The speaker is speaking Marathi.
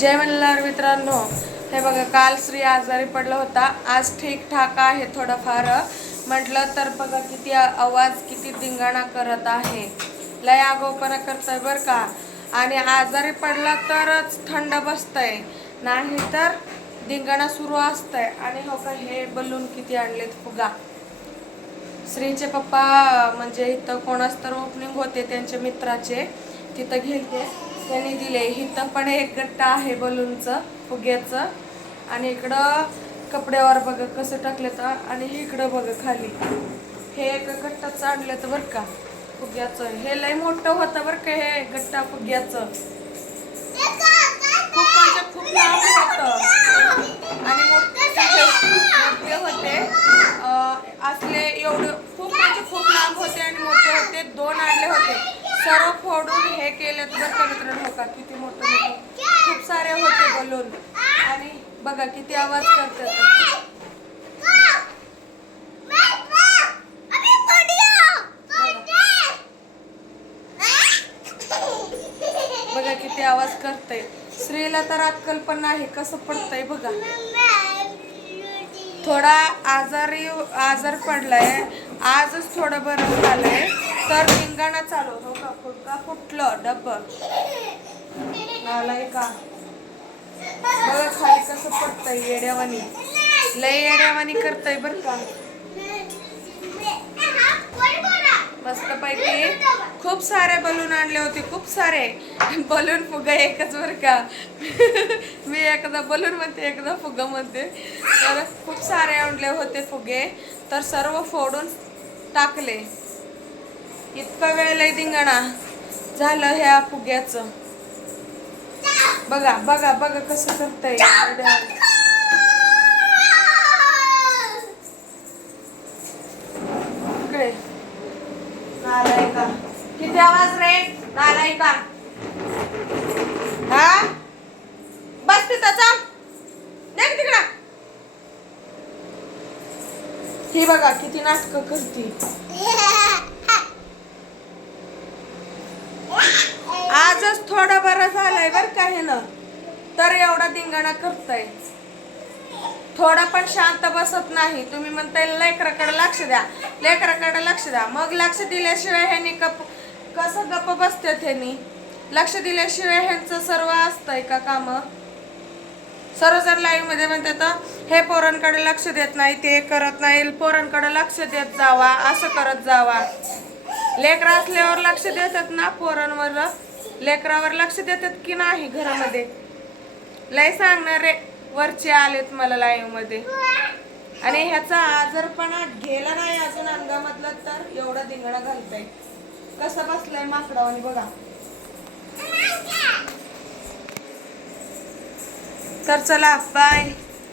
जय मल्हार मित्रांनो. हे बघा काल श्री आजारी पडला होता. आज ठीकठाक आहे थोडंफार. म्हटलं तर बघा किती आवाज किती धिंगाणा करत आहे. लय आगोपणा करतंय बरं का? आणि आजारी पडला तरच थंड बसतंय. नाही तर धिंगाणा सुरू असतंय. आणि हो का हे बलून किती आणलेत फुगा. श्रीचे पप्पा म्हणजे इथं कोणाच तर ओपनिंग होते त्यांच्या मित्राचे. तिथं घेते त्यांनी दिले. इथं पण एक गट्टा आहे बलूनचं फुग्याचं. आणि इकडं कपड्यावर बघा कसं टाकलं तर आणि इकडं बघा खाली. हे एक गट्टाचं आणलं तर बरं का फुग्याचं. हे लय मोठं होतं बरं का हे गट्टा फुग्याचं. खूप म्हणजे खूप लांब होतं. आणि मोठं होते अं, असले एवढं खूप म्हणजे खूप लांब होते आणि मोठे होते दोन आणले होते सर्व फोडून हे केलं बरं का मित्रांनो हो किती मोठं खूप सारे होते बलून आणि बघा किती आवाज करतात. बघा किती आवाज करतय. स्त्रीला तर अक्कल पण आहे कसं पडतंय बघा. थोडा आजारी आजार पडलाय. आजच थोडं बरं झालंय. तर रिंगाणा चालू. हो का? फुटका फुटलं डब्ब. आलाय का? बघा खाली कसं पडतंय येड्यावानी. लय येड्यावानी करतय बर का. मस्त पैकी खूप सारे बलून आणले होते खूप सारे. बलून फुगा एकच बर का. मी एकदा बलून म्हणते एकदा फुगा म्हणते. तर खूप सारे आणले होते फुगे. तर सर्व फोडून टाकले. इतका वेळ लय धिंगाणा झालं ह्या फुग्याचं. बघा बघा बघा कसं करताय. इकडे. नालायका. किती आवाज रे? नालायका. हा? बस तिथं चाल. देख तिकडं. ही बघा किती नाटकं करते आजच थोडं बरं झालंय बर का हे ना तर एवढा धिंगाणा करताय थोडा पण शांत बसत नाही. तुम्ही म्हणताय लेकराकडे लक्ष द्या. लेकराकडे लक्ष द्या. मग लक्ष दिल्याशिवाय ह्यानी कप कसं गप्प बसतात ह्यानी? लक्ष दिल्याशिवाय ह्यांचं सर्व असतंय का काम? सर्वजण लाईव्हमध्ये म्हणतात हे पोरांकडे लक्ष देत नाही ते करत नाही. पोरांकडे लक्ष देत जावा असं करत जावा. लेकरं असल्यावर लक्ष देतात ना पोरांवर? लेकरावर लक्ष देतात की नाही घरामध्ये? लय सांगणारे वरचे आलेत मला लाईव्हमध्ये आणि ह्याचा आजारपणा गेला नाही अजून अंगामधला तर एवढा धिंगणा घालताय. कसं बसलंय माकडावानी बघा. तर चला बाय